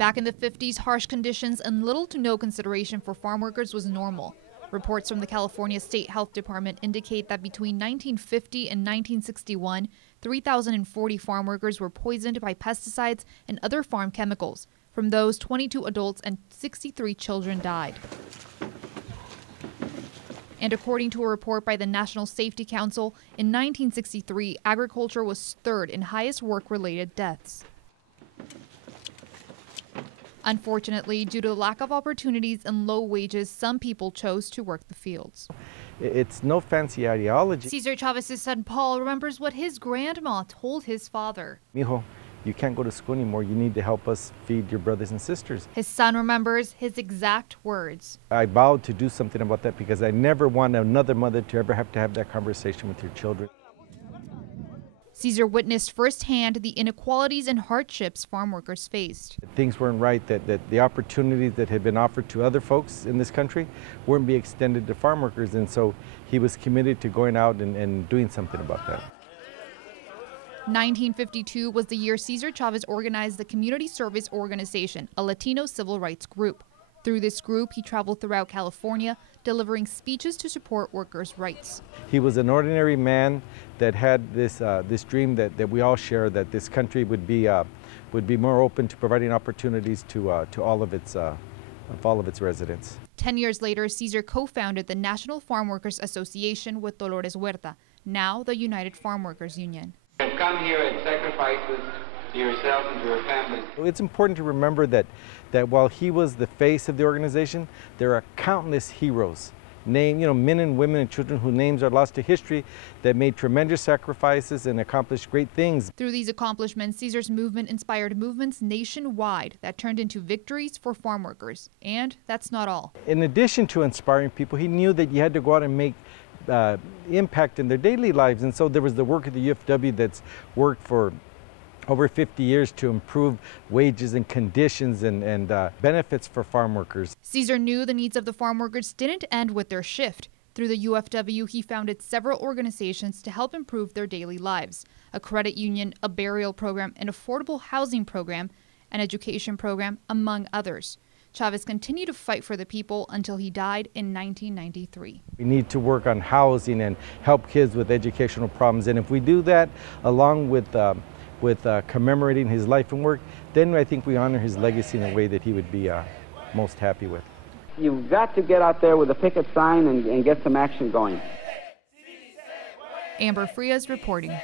Back in the 50s, harsh conditions and little to no consideration for farm workers was normal. Reports from the California State Health Department indicate that between 1950 and 1961, 3,040 farm workers were poisoned by pesticides and other farm chemicals. From those, 22 adults and 63 children died. And according to a report by the National Safety Council, in 1963, agriculture was third in highest work-related deaths. Unfortunately, due to the lack of opportunities and low wages, some people chose to work the fields. It's no fancy ideology. Cesar Chavez's son Paul remembers what his grandma told his father. Mijo, you can't go to school anymore. You need to help us feed your brothers and sisters. His son remembers his exact words. I vowed to do something about that because I never want another mother to ever have to have that conversation with your children. Cesar witnessed firsthand the inequalities and hardships farm workers faced. Things weren't right, that the opportunities that had been offered to other folks in this country weren't being extended to farm workers, and so he was committed to going out and doing something about that. 1952 was the year Cesar Chavez organized the Community Service Organization, a Latino civil rights group. Through this group, he traveled throughout California, delivering speeches to support workers' rights. He was an ordinary man that had this dream that we all share, that this country would be more open to providing opportunities to all of its residents. 10 years later, Cesar co-founded the National Farm Workers Association with Dolores Huerta, now the United Farm Workers Union. You've come here at sacrifices to yourself and to your family. It's important to remember that while he was the face of the organization, there are countless heroes, men and women and children whose names are lost to history, that made tremendous sacrifices and accomplished great things. Through these accomplishments, Cesar's movement inspired movements nationwide that turned into victories for farm workers. And that's not all. In addition to inspiring people, he knew that you had to go out and make impact in their daily lives. And so there was the work of the UFW that's worked for over 50 years to improve wages and conditions and benefits for farm workers. Cesar knew the needs of the farm workers didn't end with their shift. Through the UFW, he founded several organizations to help improve their daily lives: a credit union, a burial program, an affordable housing program, an education program, among others. Chavez continued to fight for the people until he died in 1993. We need to work on housing and help kids with educational problems, and if we do that along with commemorating his life and work, then I think we honor his legacy in a way that he would be most happy with. You've got to get out there with a picket sign and get some action going. Amber Frias reporting.